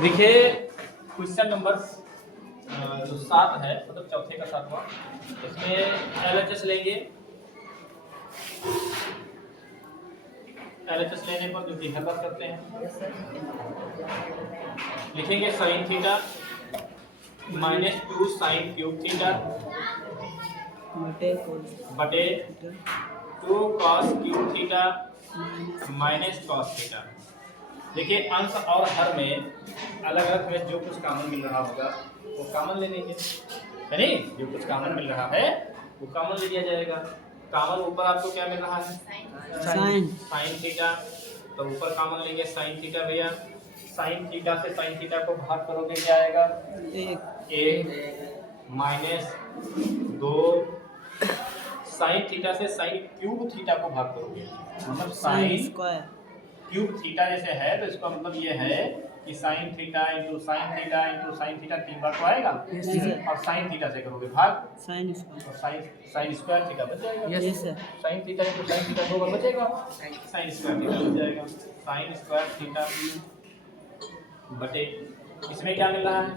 देखिए question number जो 7 है, मतलब चौथे का 7वां, इसमें एलएचएस लेंगे। एलएचएस लेने पर जो कि हल करते हैं, लिखेंगे sine theta -2 sine cube theta बटे 2 cos cube theta minus cos theta. देखिए अंश और हर में अलग अलग हमें जो कुछ कॉमन मिल रहा होगा वो कॉमन ले लेंगे, है नहीं? जो कुछ कॉमन मिल रहा है वो कॉमन ले लिया जाएगा। कॉमन ऊपर आपको क्या मिल रहा है? साइन थीटा, तो ऊपर कॉमन लेंगे साइन थीटा भैया। साइन थीटा से साइन थीटा को भाग करोगे क्या आएगा? 1 माइनस 2। साइन थीटा से साइन क्यूब थीटा को भाग करोगे, मतलब साइन क्यूब थीटा जैसे है, तो इसका मतलब ये है कि sine theta into sine theta into sine theta 3 बार तो आएगा। और साइन थीटा से करोगे भाग, साइन स्क्वायर थीटा बच जाएगा। Sine theta into sine theta 2 बार बचेगा, साइन स्क्वायर थीटा बच जाएगा। साइन स्क्वायर थीटा बटे इसमें क्या मिल रहा है?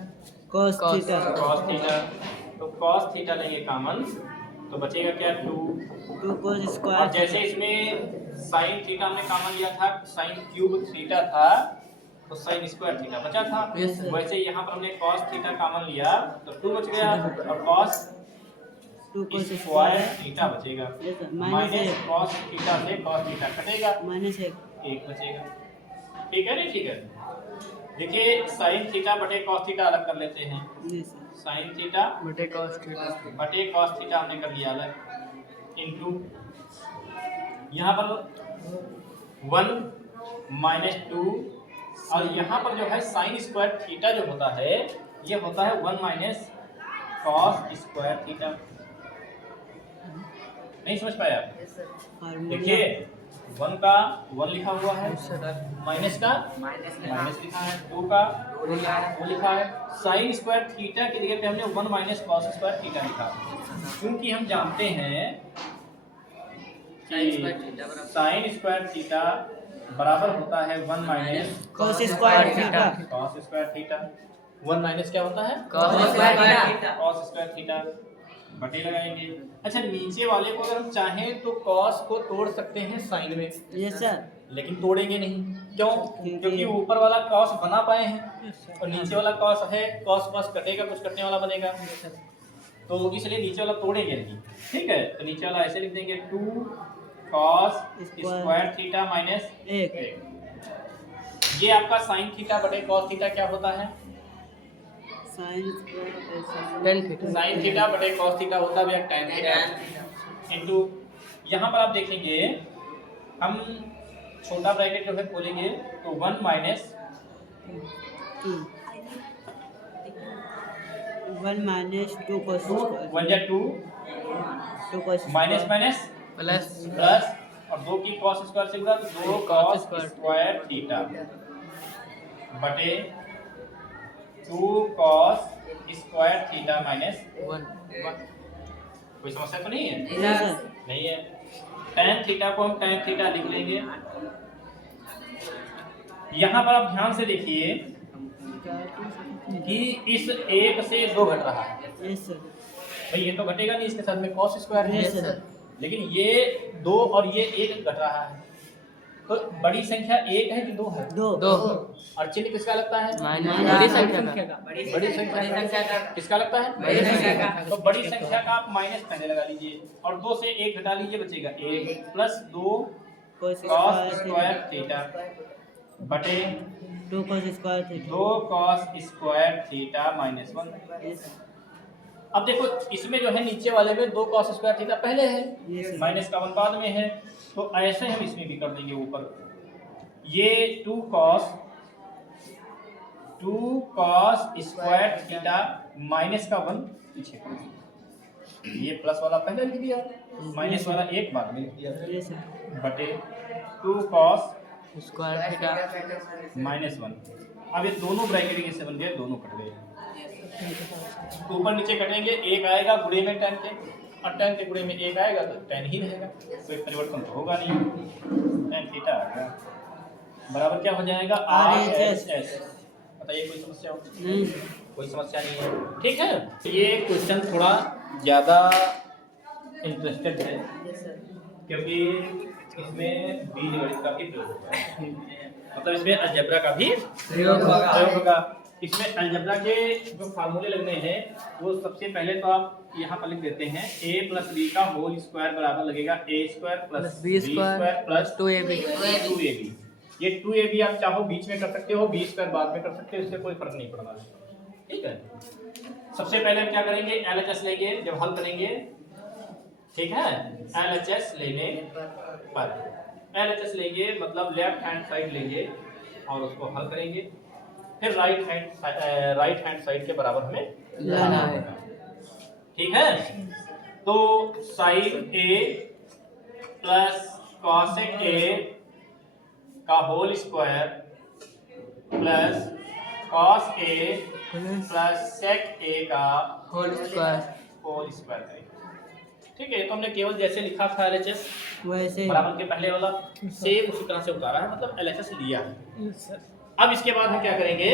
cos theta. तो cos थीटा लेंगे कॉमन, तो बचेगा क्या? 2 cos और स्क्वायर। जैसे इसमें साइन थीटा हमने कॉमन लिया था, साइन क्यूब थीटा था तो साइन स्क्वायर थीटा बचा था। वैसे यहाँ पर हमने cos थीटा कॉमन लिया तो 2 बच गया और cos स्क्वायर थीटा बचेगा। माइनस cos थीटा से cos थीटा कटेगा, -1 बचेगा। ठीक है, नहीं? ठीक है। देखिए साइन थीटा बटे cos थीटा अलग कर लेते हैं। साइन थीटा बटे cos थीटा हमने कर लिया अलग, इनटू यहाँ पर 1 माइनस 2 और यहाँ पर जो है साइन स्क्वायर थीटा जो होता है ये होता है 1 माइनस कॉस स्क्वायर थीटा। नहीं समझ पाया? देखिए 1 का 1 लिखा हुआ है, माइनस का माइनस लिखा है, 2 का 2 लिखा है। साइन स्क्वायर थीटा की जगह पे हमने 1 माइनस कॉस स्क्वायर थीटा लिखा, क्योंकि हम जानते हैं साइन स्क्वायर थीटा बराबर होता है 1 minus cos square theta. Cos square theta. 1 minus क्या होता है? cos square theta. Cos square theta बटे लगाएंगे। अच्छा, नीचे वाले को अगर हम चाहें तो कॉस को तोड़ सकते हैं साइन में, यस सर, लेकिन तोड़ेंगे नहीं। क्यों? क्योंकि ऊपर वाला कॉस बना पाए हैं और नीचे वाला कॉस है, कॉस कॉस कटेगा, कुछ कटने वाला बनेगा, तो इसलिए नीचे वाला तोड़ेंगे नहीं। ठीक है, तो नीचे वाला ऐसे लिख देंगे 2 cos स्क्वायर थीटा माइनस 1। ये आपका साइन थीटा बटे cos थीटा क्या होता है? साइन थीटा बटे cos थीटा होता है tan थीटा इनटू, यहाँ पर आप देखेंगे हम छोटा ब्रैकेट जो है खोलेंगे तो 1 माइनस 2 cos स्क्वायर 1 या 2 माइनस माइनस प्लस प्लस और 2 की cos स्क्वायर से गुणा तो 2 cos स्क्वायर थीटा बटे 2 cos स्क्वायर थीटा माइनस 1। कोई समस्या तो नहीं है? नहीं है। tan थीटा को हम tan थीटा लिख लेंगे। यहाँ पर आप ध्यान से देखिए कि इस 1 से 2 घट रहा है। यस सर, भाई ये तो घटेगा नहीं, इसके साथ में cos स्क्वायर है। यस सर, लेकिन ये 2 और ये 1 घट रहा है, तो बड़ी संख्या 1 है कि 2 है? 2। और चिन्ह किसका लगता है? बड़ी संख्या का। बड़ी संख्या का किसका लगता है? बड़ी संख्या का। तो बड़ी संख्या का आप माइनस पहले लगा लीजिए और 2 से 1 घटा लीजिए, बचेगा 1 प्लस 2 cos स्क्वायर थीटा बटे 2 cos square theta 2 cos square theta minus 1। अब देखो इसमें जो है नीचे वाले में 2 cos स्क्वायर थीटा पहले है, माइनस का 1 बाद में है, तो ऐसे हम इसमें भी कर देंगे ऊपर। ये 2 cos स्क्वायर थीटा माइनस का 1 पीछे कर दिया, ये प्लस वाला पहले लिख दिया, माइनस वाला 1 बाद में लिख दिया बटे 2 cos स्क्वायर थीटा माइनस 1। अब ये दोनों ब्रैकेट कैसे बन गए? दोनों कट गए, ऊपर नीचे कटेंगे, 1 आएगा गुणे में tan के और tan के गुणे में 1 आएगा तो tan ही रहेगा, कोई परिवर्तन तो होगा नहीं। tan थीटा आ गया बराबर क्या हो जाएगा? RHS बताइए कोई समस्या हो? नहीं कोई समस्या नहीं है, ठीक है। ये क्वेश्चन थोड़ा ज़्यादा इंटरेस्टेड है क्योंकि इसमें बीजगणित का भी प्रयोग होगा, मतलब इसमें अलजेब्रा का भी प्रयोग होगा। इसमें अलजेब्रा के जो फार्मूले लगने हैं वो सबसे पहले तो आप यहाँ पर लिख देते हैं a प्लस बी का होल स्क्वायर बराबर लगेगा a square plus b square plus 2ab 2ab। ये 2ab आप चाहो बीच में कर सकते हो, b स्क्वायर बाद में कर सकते हो, इससे कोई फर्क नहीं पड़ना है, ठीक है। सबसे पहले हम क्या करेंगे, LHS लेंगे जब हल करेंगे, ठीक है। LHS लेने पर LHS लेंगे मतलब लेफ्ट हैंड साइड लेंगे और उसको हल करेंगे, फिर राइट हैंड साइड के बराबर हमें लाना है, ठीक है। तो sine a plus cosec a का whole square plus cos a plus sec a का होल स्क्वायर करेंगे, ठीक है। तो हमने केवल जैसे लिखा था LHS वैसे बराबर के पहले वाला सेम उसी तरह से उतारा है, मतलब LHS लिया है। अब इसके बाद हम क्या करेंगे,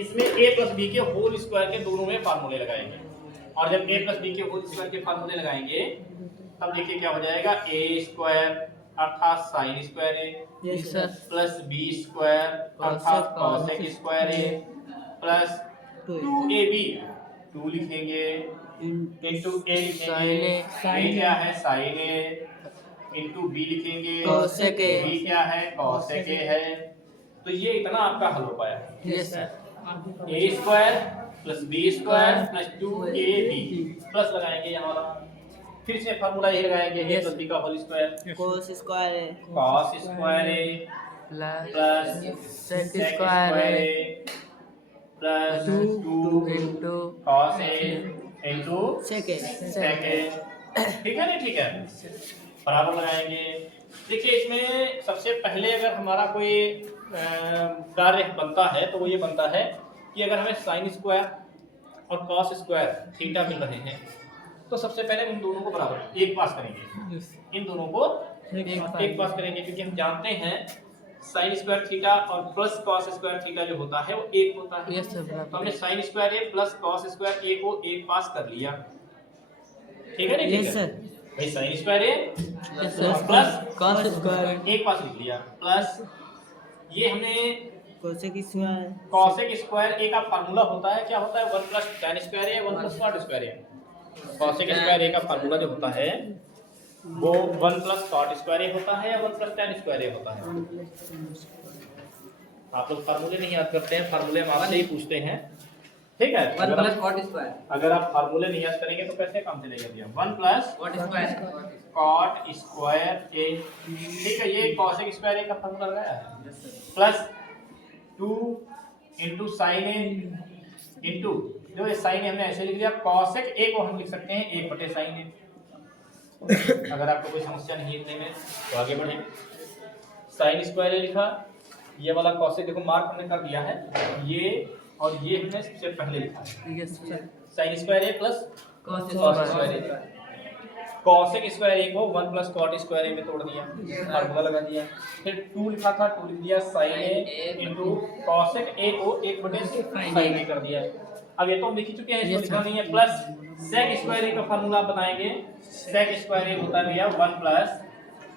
इसमें a प्लस बी के होल स्क्वायर के दोनों में फार्मूले लगाएंगे, और जब a प्लस बी के होल स्क्वायर के फार्मूले लगाएंगे तब देखिए क्या हो जाएगा, a स्क्वायर अर्थात sine square a yes sir plus b square अर्थात cosec square a plus 2ab 2 लिखेंगे इंटू a लिखेंगे, a क्या है साइन a इंटू b लिखेंगे Cosec A। b क्या है कॉसेक a है। तो ये इतना आपका हल हो पाया, yes sir a square plus b square plus 2ab plus लगाएंगे यहाँ वाला, फिर से फार्मूला यही लगाएंगे, a प्लस b का होल स्क्वायर cos स्क्वायर है cos square a plus sec sec square है a plus 2 into cos a into sec A। sec a, ठीक है ना, ठीक है। बराबर लगाएंगे। देखिए इसमें सबसे पहले अगर हमारा कोई कार्य बनता है तो वो ये बनता है कि अगर हमें साइन स्क्वायर और कॉस स्क्वायर थीटा मिल रहे हैं तो सबसे पहले इन दोनों को बराबर एक पास करेंगे, इन दोनों को एक पास करेंगे, क्योंकि हम जानते हैं साइन स्क्वायर थीटा और प्लस कॉस स्क्वायर थीटा जो होता है वो एक होता है। यस सर तो हमने sign square A plus cos square A को एक पास कर लिया, ठीक है ना, ठीक यस है सर भाई। साइन स्क्वायर ए यस और सर प्लस cos स्क्वायर एक पास लिख लिया प्लस ये हमने cosec स्क्वायर कॉसेक स्क्वायर ए का फार्मूला होता है, क्या होता है, 1 प्लस tan स्क्वायर ए 1 प्लस cot स्क्वायर ए। कॉसेक स्क्वायर ए का फार्मूला जो होता है वो 1 प्लस cot स्क्वायर ए होता है या 1 प्लस tan स्क्वायर ए होता है। आप लोग फार्मूले नहीं याद करते हैं, फार्मूले हम आपसे ही पूछते हैं, ठीक है। 1 प्लस cot स्क्वायर अगर आप फार्मूले नहीं याद करेंगे तो कैसे काम चलेगा भैया, 1 plus cot square cot square A, ठीक है। ये cosec स्क्वायर ए का फार्मूला लगाया है plus 2 into sine A into जो ये साइन ए हमने ऐसे लिख दिया, cosec ए को हम लिख सकते हैं 1 बटे साइन ए। अगर आपको कोई समस्या नहीं लिखने में तो आगे बढ़ें। साइन स्क्वायर ए लिखा, ये वाला cosec देखो मार्क हमने कर दिया है, ये और ये हमने सबसे पहले लिखा है yes sir sine square A plus cos cos square square A. cosec square A को 1 प्लस cot स्क्वायर ए में तोड़ दिया, फार्मूला लगा दिया, फिर 2 लिखा था 2 लिख दिया साइन ए इनटू cosec ए को 1 बटे साइन ए कर दिया। अब ये तो हम लिख ही चुके हैं, इसको लिखना नहीं है। प्लस sec स्क्वायर ए का फार्मूला बनाएंगे, sec स्क्वायर ए होता है भैया 1 plus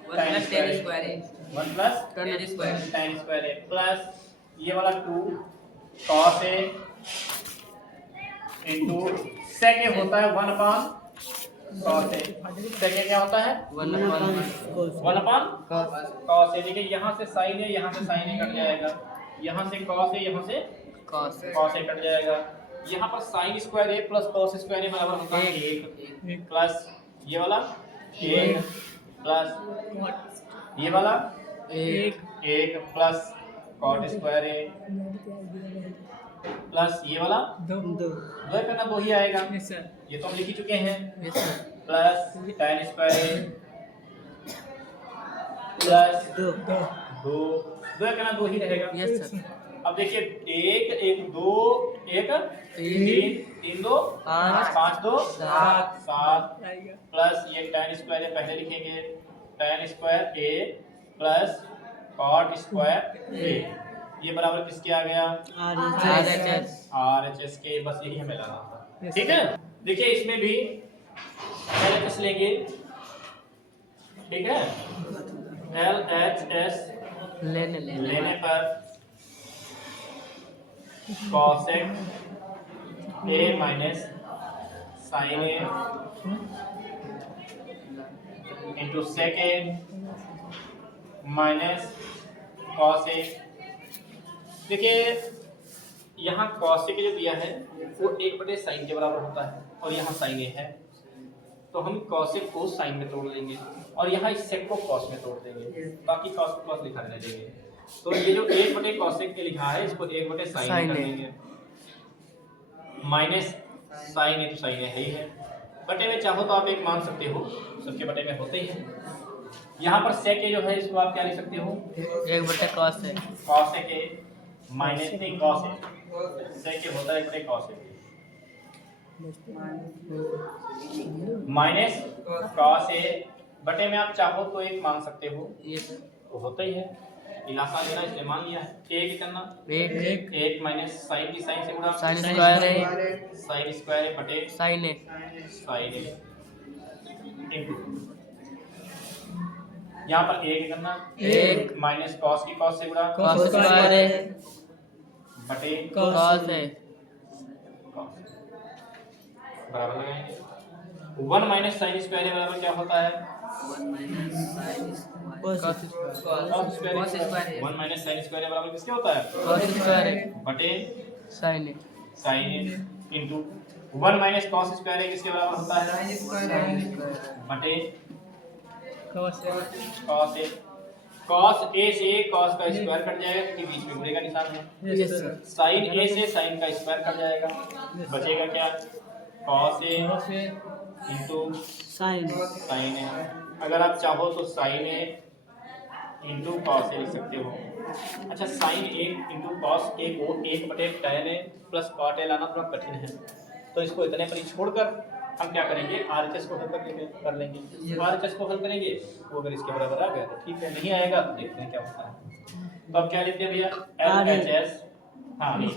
tan square A 1 plus tan square A plus ये वाला 2 cos ए इनटू sec ए होता है 1 अपॉन cos ए। sec ए क्या होता है 1 upon 1 अपॉन cos ए। देखिए यहाँ से sin ए, यहाँ से sin ए कट जाएगा, यहाँ से cos ए, यहाँ से cos ए कट जाएगा। यहाँ पर sin square A plus cos square ए बराबर होता है 1 प्लस ये वाला 1 प्लस ये वाला 1 plus cot square A plus ये वाला 2 करना 2 ही आएगा, ये तो हम लिख ही चुके हैं, plus tan square A plus 2 करना 2 ही रहेगा। यस सर अब देखिए 1 1 2 1 3 3 2 5 2 7 प्लस ये tan स्क्वायर ए पहले लिखेंगे, tan square A plus cot square ए ये बराबर किसके आ गया? RHS RHS के, बस यही हमें लाना था। ठीक है, देखिए इसमें भी LHS लेंगे, ठीक है। LHS लेने पर cosec A minus sin A into sec A minus cos A। देखिए यहाँ cos A के जो दिया है वो 1/sin के बराबर होता है और यहाँ sin A है, तो हम cos A को sin में तोड़ लेंगे और यहाँ इस sec को cos में तोड़ देंगे, बाकी cos को cos लिखा रहने देंगे। तो ये जो 1/cos A के लिखा है इसको 1/sin कर देंगे, माइनस sin A, तो sin A है ही है। बटे में चाहो तो आप एक मान सकते हो, सबके बटे में होते ही हैं। यहाँ पर sec A जो है इसको आप क्या लिख सकते हो? 1/cos A cos A minus cos A, sec A होता है 1/cos A minus cos A। बटे में आप चाहो तो एक मान सकते हो, तो होता ही है, इलाका लेना इसलिए मान लिया है। एक करना एक माइनस साइन की साइन से गुणा, sin स्क्वायर है साइन स्क्वायर है बटे sin A sine A into, यहाँ पर एक करना एक माइनस cos की cos से गुणा cos स्क्वायर है बटे cos है बराबर लगाएंगे। 1 माइनस साइन स्क्वायर है बराबर क्या होता है? cos cos square. 1 minus sign square है बराबर किसके होता है? cos स्क्वायर है बटे sin A sine A into 1 minus cos square है किसके बराबर होता है? बटे cos ए। cos ए से cos का स्क्वायर कट जाएगा क्योंकि बीच में गुणे का निशान है। यस सर sin ए से sin का स्क्वायर कट जाएगा, बचेगा क्या? cos ए इंटू sin sin ए। अगर आप चाहो तो sin ए इंटू cos ए लिख सकते हो। अच्छा, sin ए इंटू cos ए को 1/tan ए प्लस cot ए लाना थोड़ा कठिन है, तो इसको इतने पर ही छोड़कर हम क्या करेंगे? RHS को हल कर लेंगे। RHS को हल करेंगे, वो अगर इसके बराबर आ गया तो ठीक है, नहीं आएगा तो देखते हैं क्या होता है। तो अब क्या लिखते हैं भैया? LHS, हाँ नहीं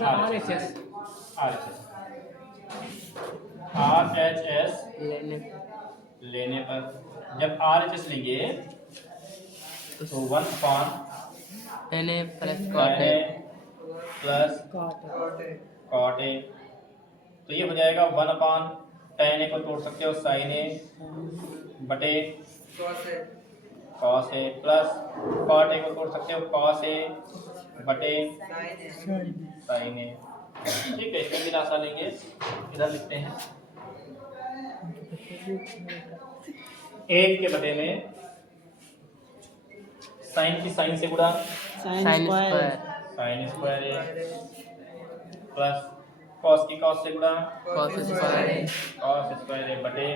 RHS लेने पर जब RHS लेंगे तो 1/tan tan A plus cot A plus cot A, तो ये हो जाएगा 1/tan A को तोड़ सकते हो sin A बटे cos A plus cot A को तोड़ सकते हो cos A बटे sin A। ठीक है, इसमें भी रास्ता लेंगे, इधर लिखते हैं 1 के बटे में sin की sin से गुणा sin square sin square A plus cos की cos से गुणा cos स्क्वायर है cos स्क्वायर A बटे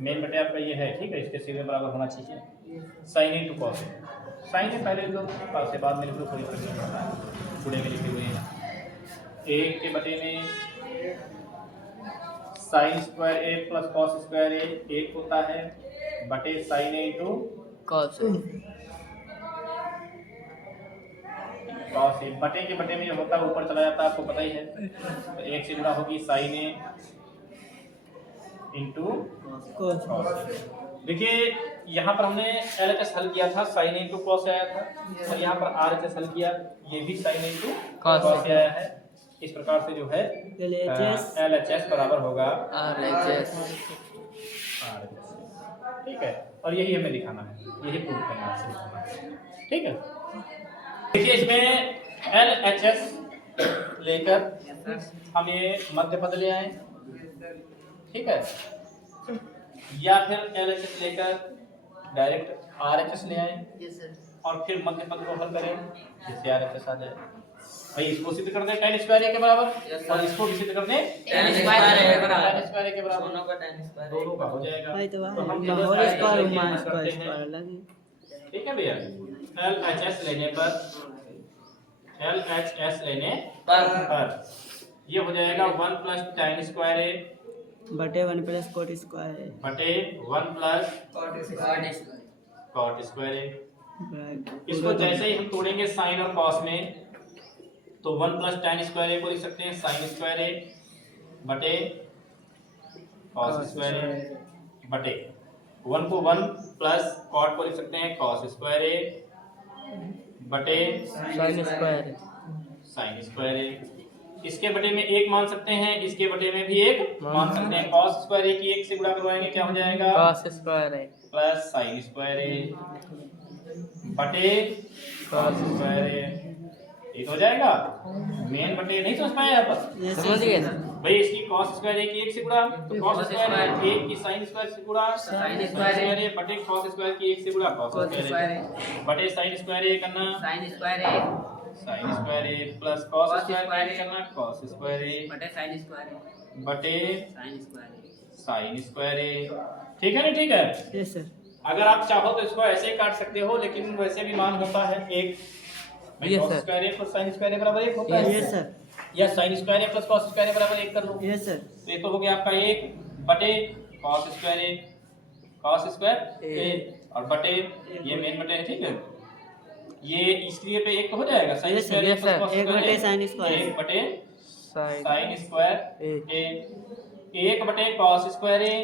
मेन बटे आपका ये है, ठीक है, इसके सीधे बराबर होना चाहिए sin into cos A। sin A पहले लो, cos से बाद में लिख लो, कोई फर्क नहीं पड़ता, गुणे में लिखे हुए हैं। 1 के बटे में sin square A plus cos square A 1 होता है बटे sin A into cos cos A। बटे के बटे में जो होता है ऊपर चला जाता है, आपको पता ही है, तो 1 से गुणा होगी sin A into cos cos A। देखिए यहाँ पर हमने LHS हल किया था, sin A इंटू cos आया था, और यहाँ पर RHS हल किया, ये भी sin A into cos cos आया है। इस प्रकार से जो है LHS बराबर होगा RHS RHS, ठीक है, और यही हमें दिखाना है, यही प्रूव करना है, ठीक है। देखिए इसमें LHS लेकर हम ये मध्य पद ले आए, ठीक है, या फिर LHS लेकर डायरेक्ट RHS ले आए और फिर मध्य पद को हल करें जिससे RHS आ जाए। भाई इसको सिद्ध कर दें tan स्क्वायर A के बराबर और इसको भी सिद्ध कर दें tan स्क्वायर A के बराबर, tan स्क्वायर A के बराबर, दोनों का tan स्क्वायर दोनों का हो जाएगा। भाई तो तो हम होल स्क्वायर मान करते स्क्वायर हैं, लगी ठीक है भैया। LHS लेने पर ये हो जाएगा 1 प्लस tan स्क्वायर A बटे 1 प्लस cot स्क्वायर है बटे 1 प्लस cot स्क्वायर A, इसको जैसे ही हम तोड़ेंगे साइन और कॉस में, तो 1 प्लस tan स्क्वायर ए को लिख सकते हैं साइन स्क्वायर ए बटे कॉस स्क्वायर ए बटे 1 को 1 प्लस कॉट को लिख सकते हैं कॉस स्क्वायर ए बटे साइन स्क्वायर साइन स्क्वायर ए। इसके बटे में एक मान सकते हैं, इसके बटे में भी एक मान सकते हैं। कॉस स्क्वायर ए की एक से गुणा करवाएंगे क्या हो जाएगा कॉस स्क्वायर है प्लस साइन स्क्वायर ए बटे कॉस स्क्वायर ए। ये हो जाएगा मेन बटे नहीं समझ पाए आप समझिए भाई। इसकी cos स्क्वायर ए की एक से गुणा तो cos स्क्वायर ए की sin स्क्वायर से गुणा sin स्क्वायर ए बटे cos स्क्वायर की एक से गुणा cos स्क्वायर ए बटे sin स्क्वायर ए करना साइन स्क्वायर है sin square A plus cos square ए करना cos स्क्वायर ए बटे साइन स्क्वायर है बटे साइन स्क्वायर है sin स्क्वायर ए। ठीक है ना? ठीक है यस सर। अगर आप चाहो तो इसको ऐसे ही काट सकते हो, लेकिन वैसे भी मान होता है एक Yes, cos sir. Square A plus sin square ए बराबर एक होता है। Yes sir. या sin square A plus cos square ए बराबर एक कर लो। Yes sir. तो ये तो हो गया आपका एक बटे cos स्क्वायर ए और बटे ये मेन बटे है। ठीक है, ये इसलिए पे एक तो हो जाएगा sin Yes, sir. स्क्वायर ए Yes, प्लस sir. cos एक स्क्वायर बटे ए sin स्क्वायर एक बटे साइन sin स्क्वायर ए एक बटे cos स्क्वायर ए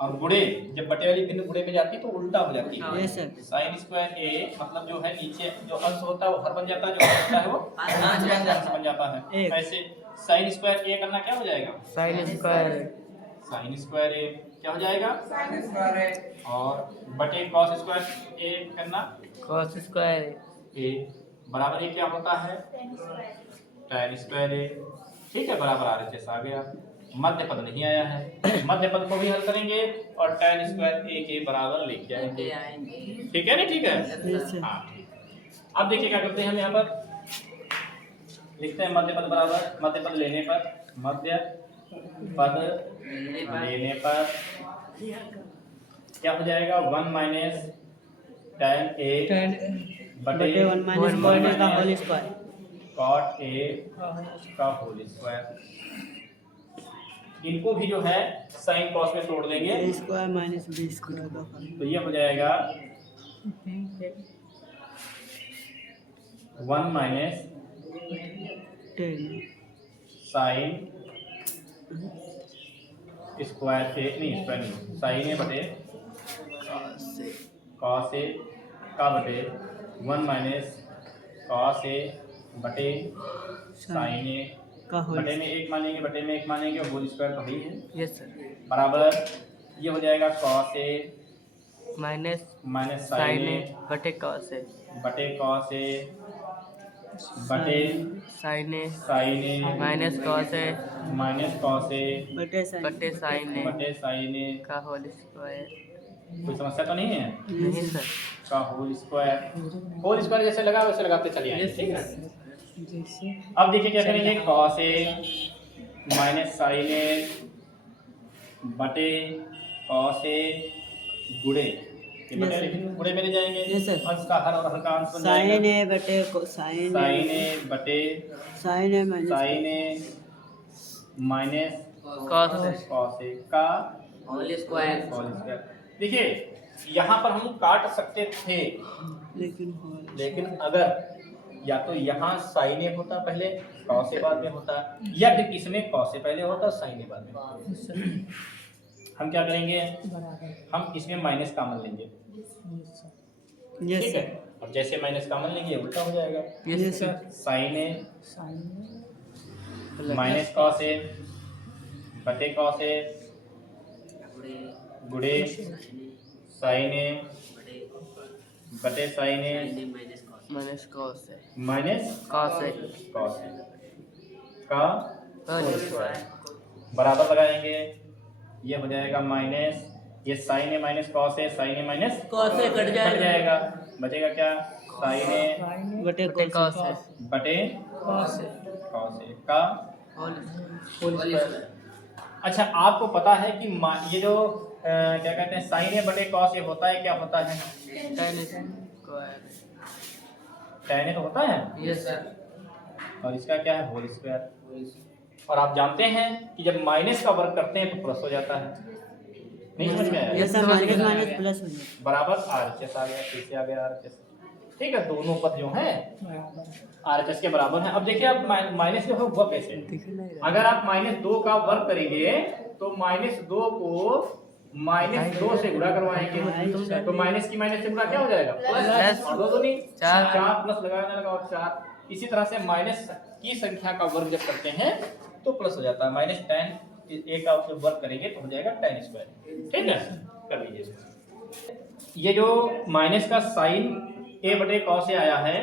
और गुणे जब बटे वाली भिन्न गुणे में जाती है तो उल्टा हो जाती है। Yes sir. sin स्क्वायर ए मतलब जो है नीचे जो अंश होता है वो हर बन जाता है, जो अंश होता है वो अंश बन जाता है। एक। ऐसे sin स्क्वायर ए करना क्या हो जाएगा साइन स्क्वायर sin स्क्वायर ए क्या हो जाएगा sin स्क्वायर ए और बटे cos स्क्वायर ए करना कॉस स्क्वायर ए बराबर ये क्या होता है tan स्क्वायर ए। ठीक है, बराबर RHS आ गया। मध्य पद नहीं आया है, मध्य पद को भी हल करेंगे और tan स्क्वायर ए के बराबर लेके आएंगे। ठीक है ना? ठीक है हाँ। अब देखिए क्या करते हैं हम यहाँ पर लिखते हैं मध्य पद बराबर मध्य पद लेने पर मध्य पद लेने पर क्या हो जाएगा 1 माइनस tan ए बटे 1 माइनस कॉट ए का होल स्क्वायर cot ए का होल स्क्वायर। इनको भी जो है साइन कॉस में तोड़ देंगे ए स्क्वायर माइनस बी स्क्वायर का होल तो ये हो जाएगा 1 माइनस 10 साइन स्क्वायर ए नहीं स्क्वायर नहीं साइन ए बटे कॉस ए का बटे 1 माइनस कॉस ए बटे साइन ए का होल बटे में एक मानेंगे बटे में एक मानेंगे और होल स्क्वायर तो वही है यस सर बराबर ये हो जाएगा cos ए माइनस माइनस साइन साइन ए ए बटे कॉस ए बटे cos ए बटे sign A sign A minus cos A बटे साइन ए बटे साइन ए का होल स्क्वायर। कोई समस्या तो नहीं है? नहीं सर। का होल स्क्वायर जैसे लगा वैसे लगाते चलिए आएंगे। ठीक है, अब देखिए क्या करेंगे cos ए माइनस साइन ए बटे cos ए गुणे ये बटे लेकिन गुणे में ले जाएंगे Yes, sir. अंश का हर और हर का अंश बन साइन जाएगा ए बटे साइन ए बटे sign A minus sign A minus cos A का होल स्क्वायर। Whole square. देखिए यहाँ पर हम काट सकते थे लेकिन अगर या तो यहाँ साइन ए होता पहले कॉस ए बाद में होता या फिर इसमें कॉस ए पहले होता साइन ए बाद में होता। हम क्या करेंगे हम इसमें माइनस कॉमन लेंगे। ठीक है, और जैसे माइनस कॉमन लेंगे उल्टा हो जाएगा। Yes sir. Sign A minus cos A बटे कॉस ए गुणे साइन ए बटे sign A minus cos A minus cos A cos A का होल स्क्वायर बराबर लगाएंगे ये हो जाएगा माइनस ये sign A minus cos A sign A minus cos A cut जाएगा बचेगा क्या साइन ए बटे कॉस ए बटे कॉस ए का होल स्क्वायर। अच्छा आपको पता है कि ये जो क्या कहते हैं साइन ए बटे कॉस ए होता है क्या होता है tan ए तो होता है यस सर। और इसका क्या है होल स्क्वायर। और आप जानते हैं कि जब माइनस का वर्ग करते हैं तो प्लस हो जाता है। नहीं समझ में आया? ये ऐसा समझ माइनस गया। माइनस प्लस हो जाए। बराबर आरएचएस आ गया, फिर से आ गया आरएचएस। ठीक है, दोनों पद जो हैं आरएचएस के बराबर हैं। अब देखिए आप माइनस जो है हुआ कैसे, दिख नहीं रहा। अगर आप -2 का वर्ग करेंगे तो -2 को -2 से गुणा करवाएंगे तो माइनस की माइनस से गुणा क्या हो जाएगा, प्लस। और दो नहीं, 4 प्लस लगाना लगा और 4। इसी तरह से माइनस की संख्या का वर्ग जब करते हैं तो प्लस हो जाता है। -10 a का वर्ग करेंगे तो हो जाएगा 10²। ठीक है, कर लीजिए। ये जो माइनस का साइन a बटे cos a आया है,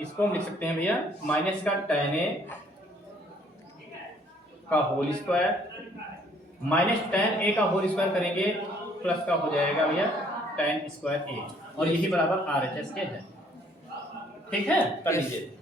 इसको हम लिख सकते हैं भैया माइनस का tan a का होल स्क्वायर, -tan a का होल स्क्वायर करेंगे प्लस का हो जाएगा भैया tan² a, और यही बराबर RHS के है। ठीक है, कर लीजिए।